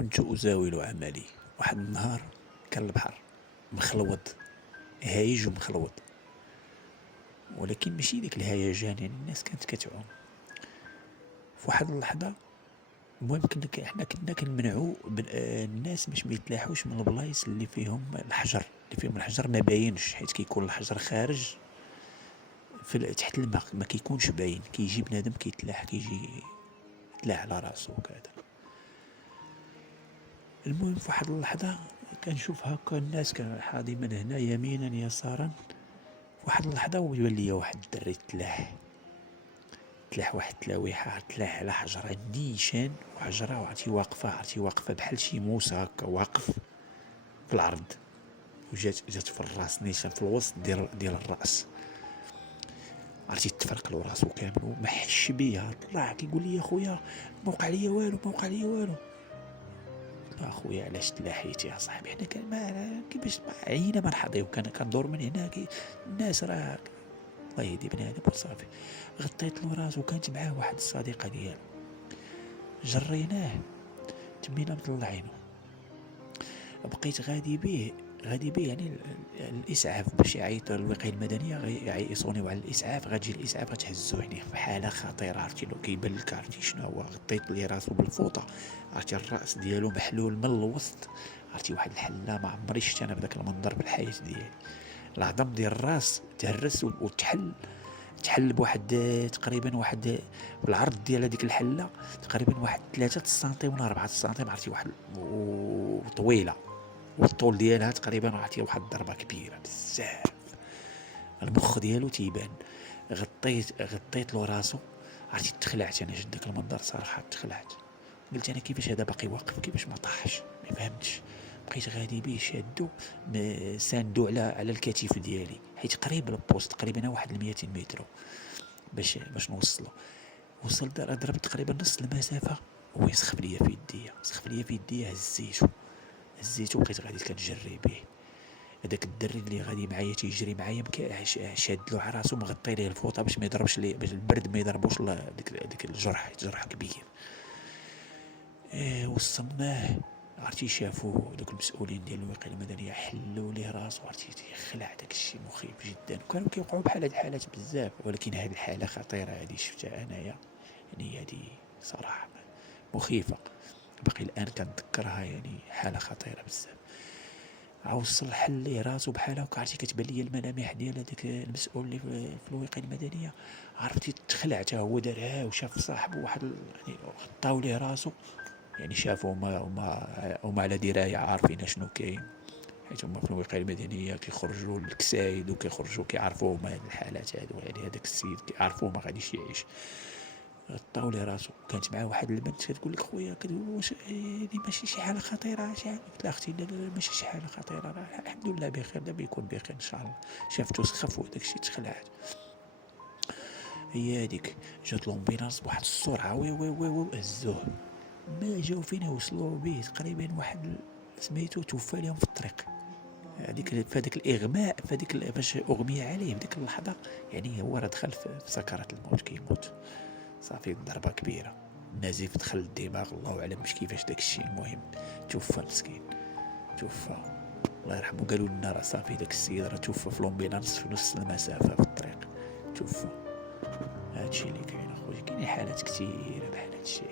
كنت أزاول عملي. واحد النهار كان البحر مخلوط، هايج ومخلوط، ولكن ماشي داك الهيجان، يعني الناس كانت كتعوم. في واحد اللحظة المهم حنا كنا كنمنعو الناس باش ما يتلاحوش من البلايص اللي فيهم الحجر، ما باينش، حيت كيكون الحجر خارج في تحت الماء، ما كيكونش باين، كيجي بنادم كيتلاح، كيجي يتلاح على راسو وكذا. المهم في واحد اللحظة كنشوف هكا الناس حاضي من هنا يمينا يسارا. في واحد اللحظة ويبان ليا واحد الدري تلاح واحد التلاويحة، تلاح على حجرة نيشان، وحجرة عرفتي واقفة بحال شي موسى هكا واقف في العرض، وجات في الراس نيشان في الوسط ديال الراس، عرفتي تفرق له راسو كامل وما حش بيا. طلع كيقول لي خويا ما وقع ليا والو. اخويا علاش تلاحيتي يا صاحبي؟ حنا كان ما كيفاش عينا ما نحضيو، كندور من هنا الناس راه الله يهدي بنادم وصافي. غطيت له راسو، كانت معاه واحد الصديقه ديالو، جريناه تمينا مطلعينو. بقيت غادي به يعني الاسعاف باش يعيطوا للوقايه المدنيه، يصونيو على الاسعاف، غتجي الاسعاف غتهزو، يعني في حاله خطيره. عرفتي لو كيبان لك عرفتي شنو هو، غطيت ليه راسو بالفوطه، عرفتي الراس ديالو محلول من الوسط، عرفتي واحد الحله ما عمري شفت انا بداك المنظر بالحياه ديالي. العظم ديال الراس تهرس تحل بواحد تقريبا واحد بالعرض ديال هذيك الحله تقريبا واحد 3 سنتيم ولا 4 سنتيم، عرفتي واحد وطويله، والطول ديالها تقريبا عرفتي واحد الضربه كبيره بزاف. المخ ديالو تيبان. غطيت له راسو، عرفتي تخلعت انا جد داك المنظر صراحه، تخلعت. قلت انا كيفاش هذا باقي واقف، كيفاش ما طاحش، ما فهمتش. بقيت غادي به شادو ساندو على الكتف ديالي، حيت قريب البوست تقريبا واحد 200 متر باش نوصلو. وصلت ضربت تقريبا نص المسافه وهو يسخف ليا في يديا، هزيتو وبقيت غادي كنجري به. هذاك الدري اللي غادي معايا تيجري معايا شاد له على راسو، مغطي ليه الفوطه باش ما يضربش ليه، باش البرد ما يضربوش ديك الجرح كبير. وصلناه، عرفتي شافوه دوك المسؤولين ديال الوقايه المدنيه، حلوا ليه راسو، عرفتي تيخلع. داك الشيء مخيف جدا. كانوا كيوقعوا بحال هاد الحالات بزاف، ولكن هاد الحاله خطيره هادي شفتها انايا، يعني هادي صراحه مخيفه، باقي الان كنتذكرها، يعني حاله خطيره بزاف. وصل حل ليه راسو بحال هكا، عرفتي كتبان لي الملامح ديال هذاك المسؤول اللي في الوقايه المدنيه، عرفتي تخلع حتى هو دارها، وشاف صاحبه واحد يعني غطاو ليه راسو، يعني شافوا هما على درايه عارفين شنو كاين، حيت هما في الوقايه المدنيه كيخرجوا للكسايد وكيخرجوا كيعرفوا هما هاد الحالات هادو، يعني هذاك السيد كيعرفوا ما غاديش يعيش. غطاو ليه راسو. كانت معاه واحد البنت كتقول لك خويا، كتقول واش هادي ماشي شي حاله خطيره؟ قلت لها اختي لا ماشي شي حاله خطيره، راه الحمد لله بخير، دابا يكون بخير ان شاء الله. شافته سخف وداك الشيء تخلعت. هي هذيك جات لومبيلانس بواحد السرعه وي هزوه. ما جاو فين وصلوا به تقريبا واحد سميتو توفى لهم في الطريق. فهذاك الاغماء، فاش اغمي عليه بديك اللحظه، يعني هو راه دخل في سكرات الموت، كيموت صافي. ضربه كبيره، نزيف دخل الدماغ، الله اعلم مش كيفاش داك الشيء. المهم توفى المسكين، توفى الله يرحمه. قالوا لنا راه صافي داك السيد راه توفى في لومبيلانس في نص المسافه في الطريق، توفى. هادشي اللي كاين اخويا، كاين حالات كثيره بحال هادشي.